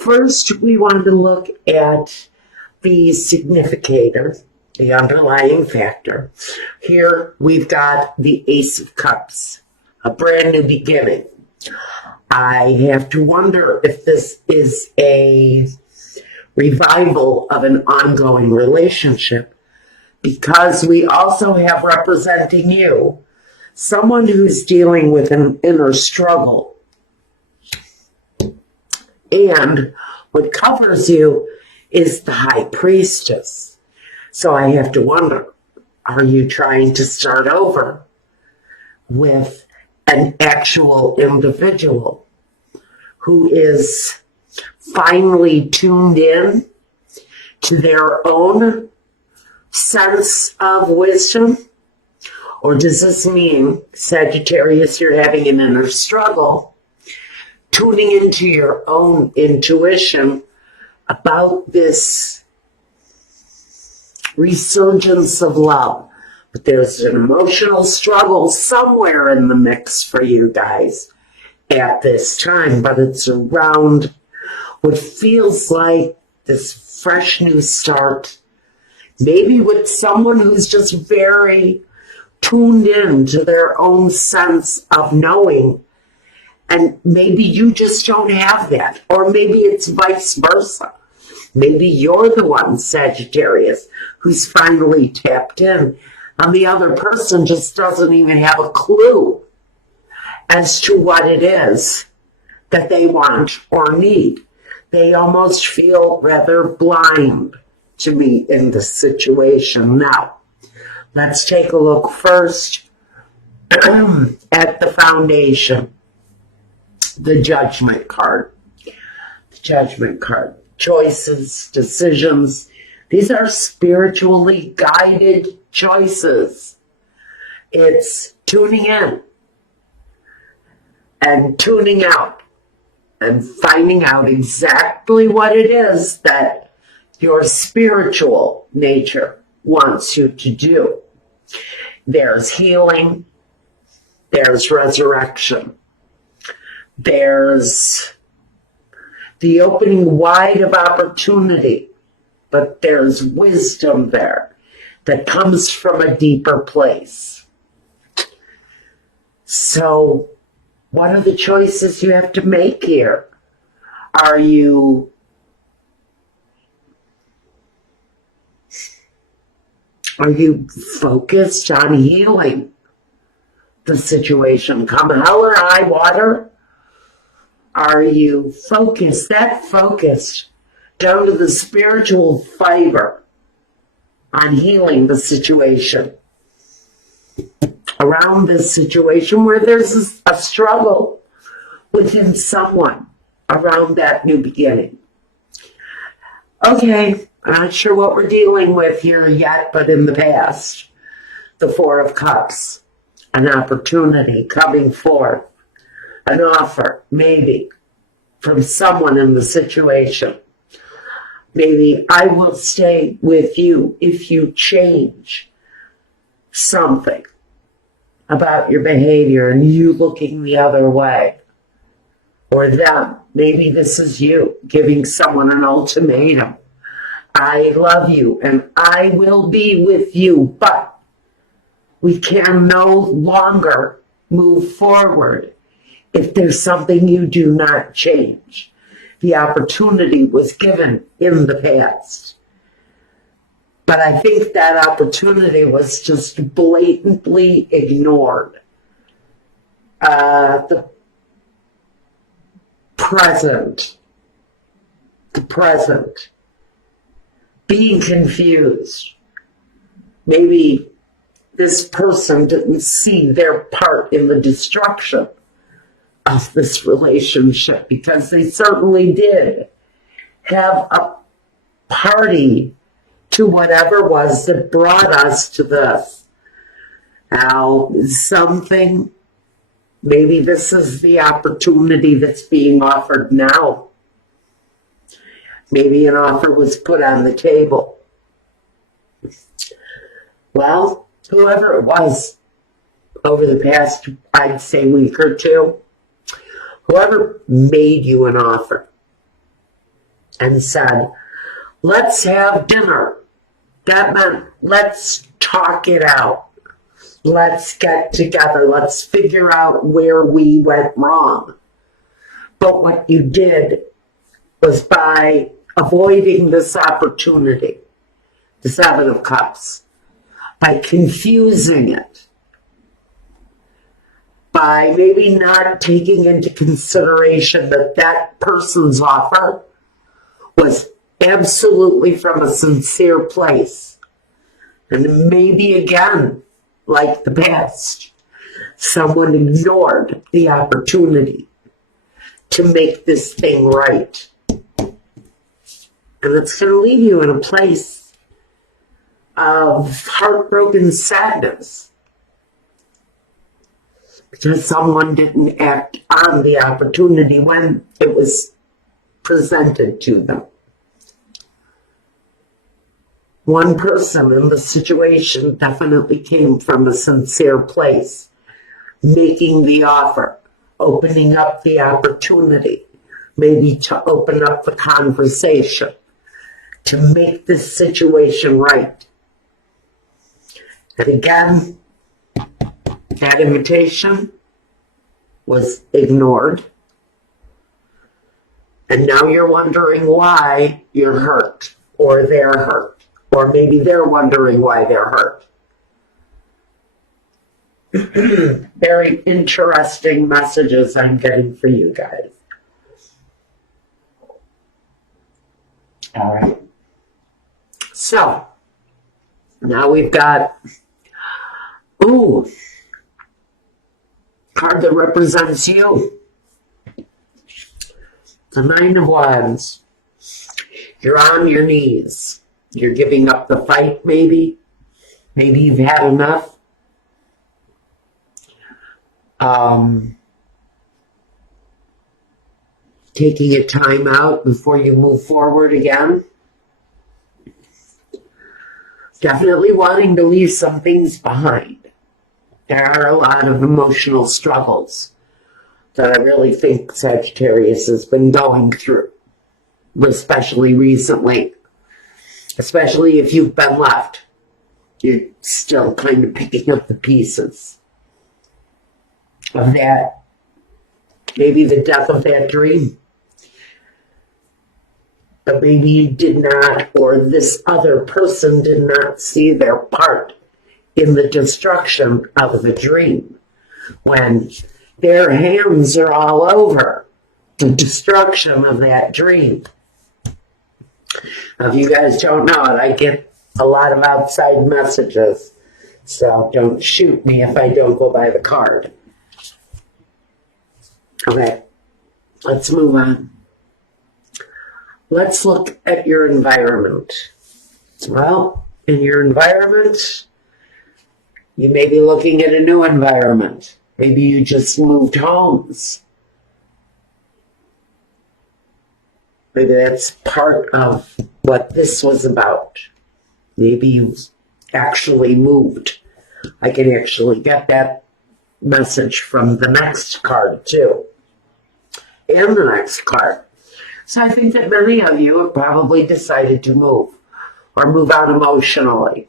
First, we want to look at the significator, the underlying factor. Here we've got the Ace of Cups, a brand new beginning. I have to wonder if this is a revival of an ongoing relationship, because we also have representing you someone who's dealing with an inner struggle. And what covers you is the High Priestess. So I have to wonder, are you trying to start over with an actual individual who is finally tuned in to their own sense of wisdom? Or does this mean, Sagittarius, you're having an inner struggle, tuning into your own intuition about this resurgence of love? But there's an emotional struggle somewhere in the mix for you guys at this time, but it's around what feels like this fresh new start, maybe with someone who's just very tuned in to their own sense of knowing, and maybe you just don't have that, or maybe it's vice versa. Maybe you're the one, Sagittarius, who's finally tapped in, and the other person just doesn't even have a clue as to what it is that they want or need. They almost feel rather blind to me in this situation. Now, let's take a look first at the foundation, the Judgment card. The Judgment card. Choices, decisions. These are spiritually guided choices. It's tuning in and tuning out and finding out exactly what it is that your spiritual nature wants you to do. There's healing. There's resurrection. There's the opening wide of opportunity, but there's wisdom there that comes from a deeper place. So, what are the choices you have to make here? Are you focused on healing the situation? Come hell or high water? Are you focused down to the spiritual fiber on healing the situation? Around this situation where there's a struggle within someone around that new beginning. Okay, I'm not sure what we're dealing with here yet, but in the past, the Four of Cups, an opportunity coming forth, an offer, maybe, from someone in the situation. Maybe I will stay with you if you change something about your behavior and you looking the other way. Or them. Maybe this is you giving someone an ultimatum. I love you and I will be with you, but we can no longer move forward if there's something you do not change. The opportunity was given in the past. But I think that opportunity was just blatantly ignored. The present, being confused. Maybe this person didn't see their part in the destruction of this relationship, because they certainly did have a party to whatever was that brought us to this. Now, maybe this is the opportunity that's being offered now. Maybe an offer was put on the table. Well, whoever it was over the past, I'd say, week or two, whoever made you an offer, and said, let's have dinner. That meant let's talk it out. Let's get together. Let's figure out where we went wrong. But what you did was by avoiding this opportunity, the Seven of Cups, by confusing it, by maybe not taking into consideration that that person's offer was absolutely from a sincere place. And maybe again, like the past, someone ignored the opportunity to make this thing right. And it's going to leave you in a place of heartbroken sadness because someone didn't act on the opportunity when it was presented to them. One person in the situation definitely came from a sincere place, making the offer, opening up the opportunity, maybe to open up the conversation, to make this situation right. And again, that invitation was ignored. And now you're wondering why you're hurt, or they're hurt. Or maybe they're wondering why they're hurt. Very interesting messages I'm getting for you guys. All right. So, now we've got, card that represents you. The Nine of Wands. You're on your knees. You're giving up the fight, maybe. Maybe you've had enough. Taking a time out before you move forward again. Definitely wanting to leave some things behind. There are a lot of emotional struggles that I really think Sagittarius has been going through, especially recently. Especially if you've been left. You're still kind of picking up the pieces of that. Maybe the death of that dream. But maybe you did not, or this other person did not see their part in the destruction of the dream. When their hands are all over the destruction of that dream. Now, if you guys don't know it, I get a lot of outside messages, so don't shoot me if I don't go by the card. Okay, let's move on. Let's look at your environment. Well, in your environment, you may be looking at a new environment. Maybe you just moved homes. Maybe that's part of what this was about. Maybe you actually moved. I can actually get that message from the next card too. And the next card. So I think that many of you have probably decided to move or move out emotionally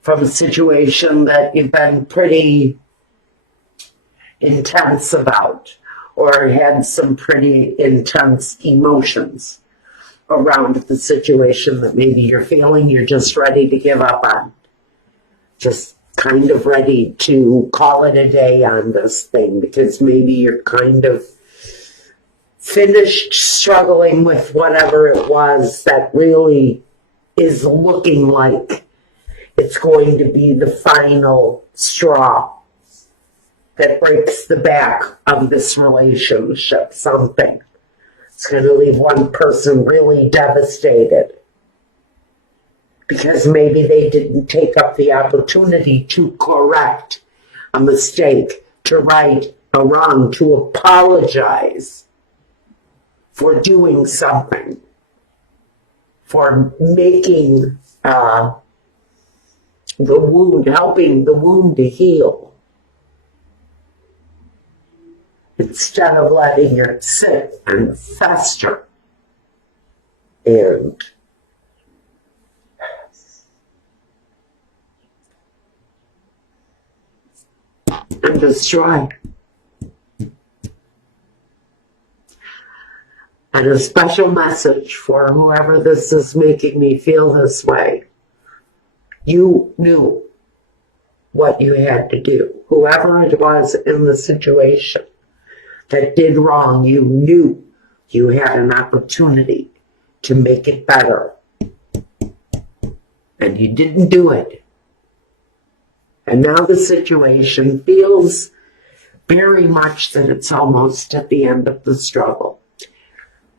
from a situation that you've been pretty intense about, or had some pretty intense emotions around the situation that maybe you're feeling you're just ready to give up on. Just kind of ready to call it a day on this thing because maybe you're kind of finished struggling with whatever it was that really is looking like it's going to be the final straw that breaks the back of this relationship, something. It's going to leave one person really devastated because maybe they didn't take up the opportunity to correct a mistake, to right a wrong, to apologize for doing something, for making the wound, helping the wound to heal. Instead of letting it sit and fester and destroy. And a special message for whoever this is making me feel this way. You knew what you had to do. Whoever it was in the situation that did wrong, you knew you had an opportunity to make it better. And you didn't do it. And now the situation feels very much that it's almost at the end of the struggle.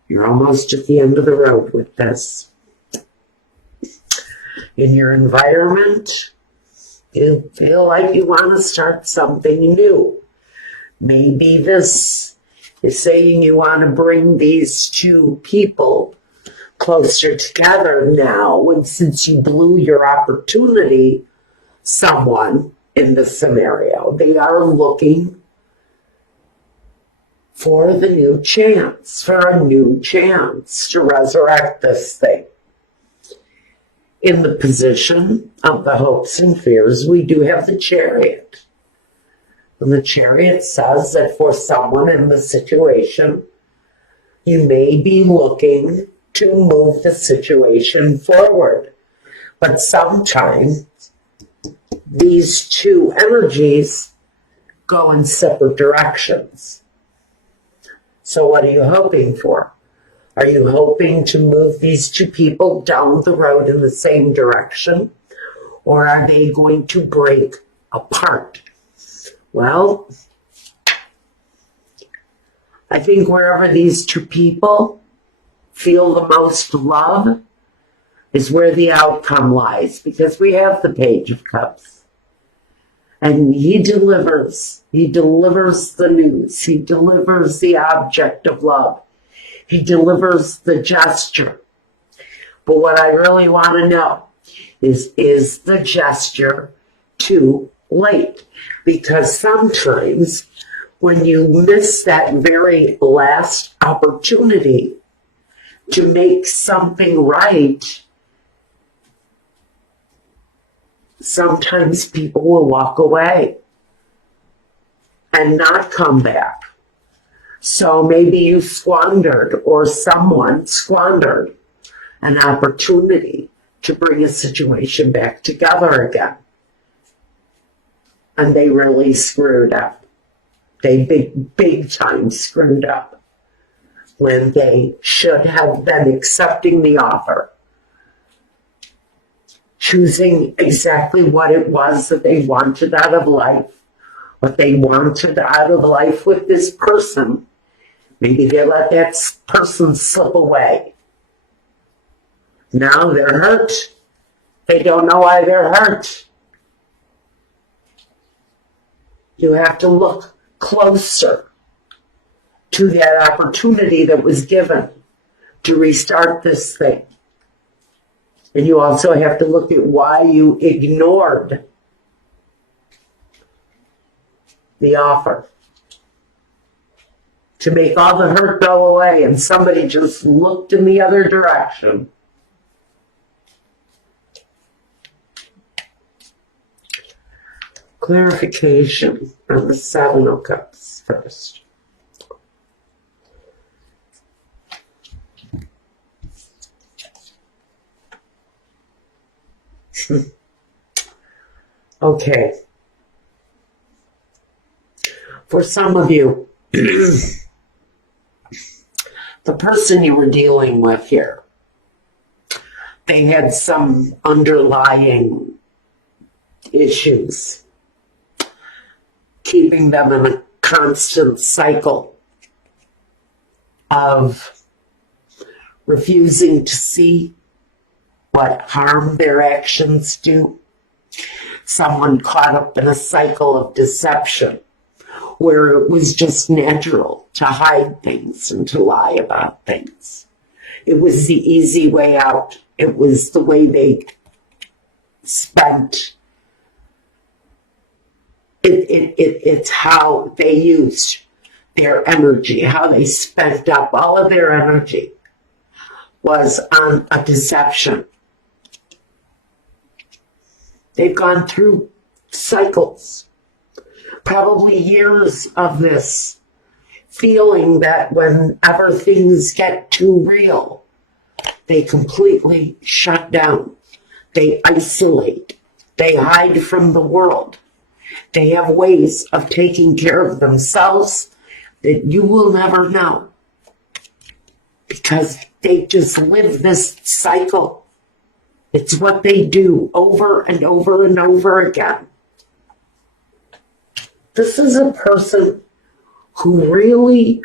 You're almost at the end of the road with this. In your environment, you feel like you want to start something new. Maybe this is saying you want to bring these two people closer together now, and since you blew your opportunity, someone in the scenario, they are looking for the new chance, for a new chance to resurrect this thing. In the position of the hopes and fears, we do have the Chariot. And the Chariot says that for someone in the situation, you may be looking to move the situation forward. But sometimes these two energies go in separate directions. So what are you hoping for? Are you hoping to move these two people down the road in the same direction? Or are they going to break apart? Well, I think wherever these two people feel the most love is where the outcome lies, because we have the Page of Cups. And he delivers the news, he delivers the object of love, he delivers the gesture. But what I really want to know is the gesture too late? Because sometimes when you miss that very last opportunity to make something right, sometimes people will walk away and not come back. So maybe you squandered, or someone squandered, an opportunity to bring a situation back together again. And they really screwed up. They big time screwed up when they should have been accepting the offer, choosing exactly what it was that they wanted out of life, what they wanted out of life with this person. Maybe they let that person slip away. Now they're hurt. They don't know why they're hurt. You have to look closer to that opportunity that was given to restart this thing. And you also have to look at why you ignored the offer. To make all the hurt go away, and somebody just looked in the other direction. Clarification on the Seven of Cups first. Okay. For some of you, the person you were dealing with here, they had some underlying issues, keeping them in a constant cycle of refusing to see what harm their actions do. Someone caught up in a cycle of deception where it was just natural to hide things and to lie about things. It was the easy way out. It was the way they spent. It's how they used their energy, how they spent up all of their energy. was on a deception. They've gone through cycles, probably years of this, feeling that whenever things get too real, they completely shut down. They isolate. They hide from the world. They have ways of taking care of themselves that you will never know, because they just live this cycle. It's what they do over and over and over again. This is a person who really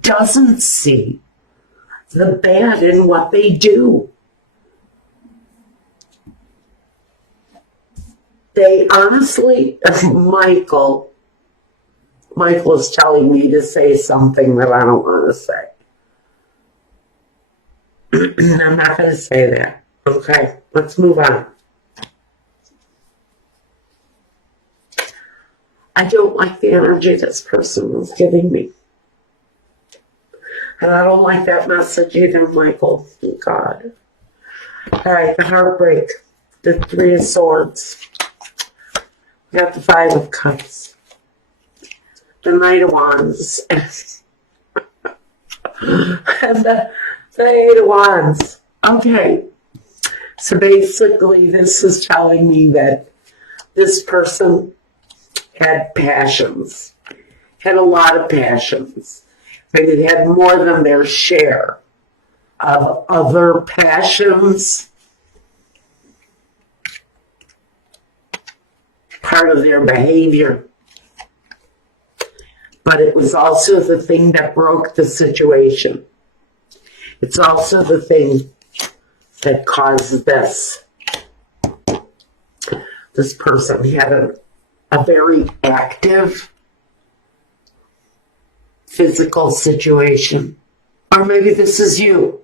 doesn't see the bad in what they do. They honestly, Michael is telling me to say something that I don't want to say. I'm not going to say that. Okay, let's move on. I don't like the energy this person is giving me. And I don't like that message either, Michael. Oh, God. All right, the heartbreak. The Three of Swords. We got the Five of Cups. The Knight of Wands. And the Eight of Wands. Okay. So basically, this is telling me that this person had passions. Had a lot of passions. Maybe they had more than their share of other passions. Part of their behavior. But it was also the thing that broke the situation. It's also the thing that caused this. This person had a very active physical situation. Or maybe this is you.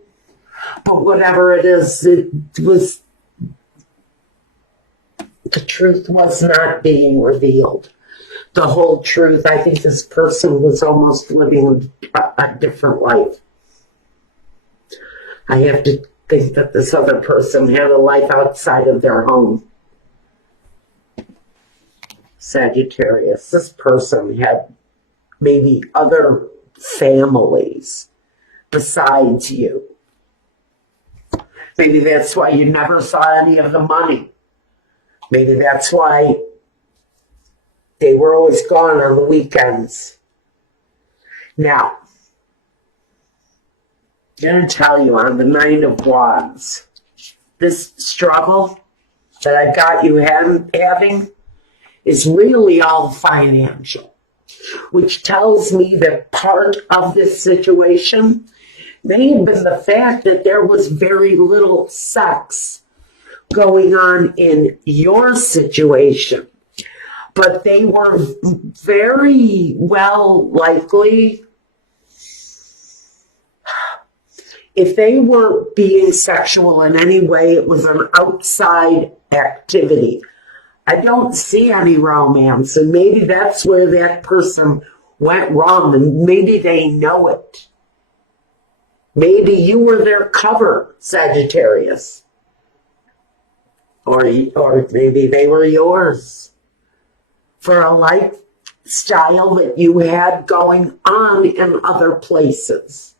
But whatever it is, it was, the truth was not being revealed. The whole truth. I think this person was almost living a different life. I have to think that this other person had a life outside of their home. Sagittarius. This person had maybe other families besides you. Maybe that's why you never saw any of the money. Maybe that's why they were always gone on the weekends. Now, I'm going to tell you on the Nine of Wands, this struggle that I've got you having is really all financial, which tells me that part of this situation may have been the fact that there was very little sex going on in your situation. But they were very well likely, if they weren't being sexual in any way, it was an outside activity. I don't see any romance, and maybe that's where that person went wrong, and maybe they know it. Maybe you were their cover, Sagittarius. Or maybe they were yours for a lifestyle that you had going on in other places.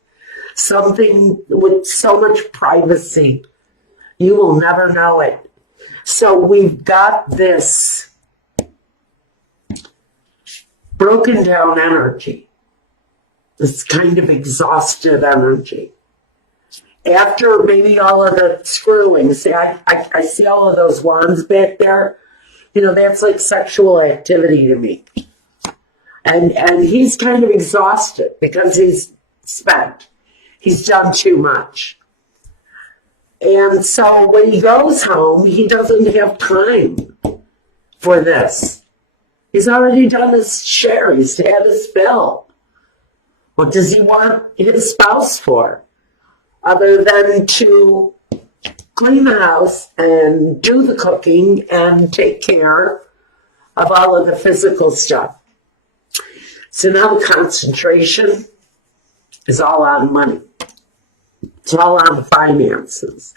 Something with so much privacy. You will never know it. So we've got this broken down energy. This kind of exhausted energy. After maybe all of the screwing, see, I see all of those wands back there. You know, that's like sexual activity to me. And he's kind of exhausted because he's spent. He's done too much. And so when he goes home, he doesn't have time for this. He's already done his share. He's had his fill. What does he want his spouse for? Other than to clean the house and do the cooking and take care of all of the physical stuff. So now the concentration is all on money. It's all on the finances.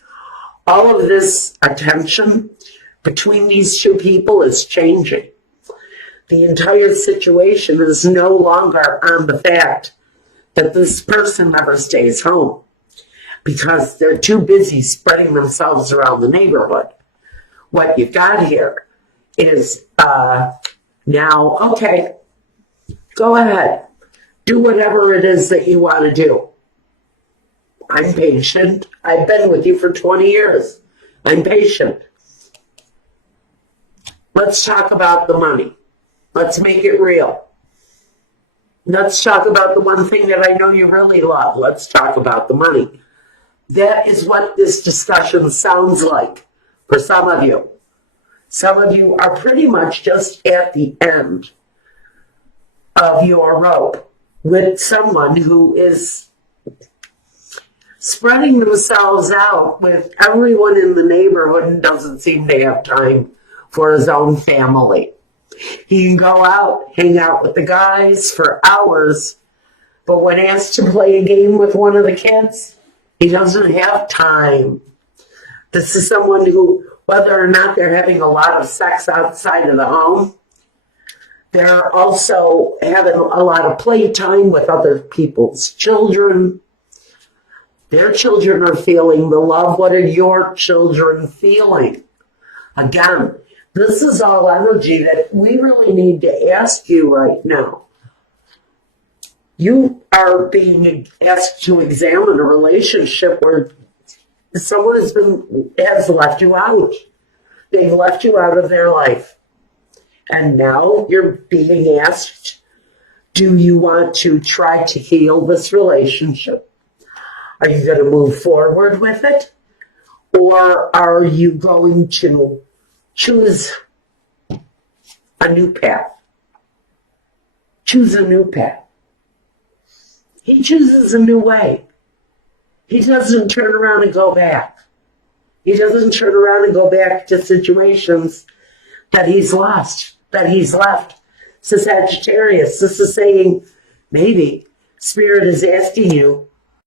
All of this attention between these two people is changing. The entire situation is no longer on the fact that this person never stays home because they're too busy spreading themselves around the neighborhood. What you've got here is now, okay, go ahead. Do whatever it is that you want to do. I'm patient. I've been with you for 20 years. I'm patient. Let's talk about the money. Let's make it real. Let's talk about the one thing that I know you really love. Let's talk about the money. That is what this discussion sounds like for some of you. Some of you are pretty much just at the end of your rope with someone who is spreading themselves out with everyone in the neighborhood and doesn't seem to have time for his own family. He can go out, hang out with the guys for hours, but when asked to play a game with one of the kids, he doesn't have time. This is someone who, whether or not they're having a lot of sex outside of the home, they're also having a lot of playtime with other people's children. Their children are feeling the love. What are your children feeling? Again, this is all energy that we really need to ask you right now. You are being asked to examine a relationship where someone has left you out. They've left you out of their life. And now you're being asked, do you want to try to heal this relationship? Are you going to move forward with it? Or are you going to choose a new path? Choose a new path. He chooses a new way. He doesn't turn around and go back. He doesn't turn around and go back to situations that he's lost, that he's left. So Sagittarius, this is saying maybe Spirit is asking you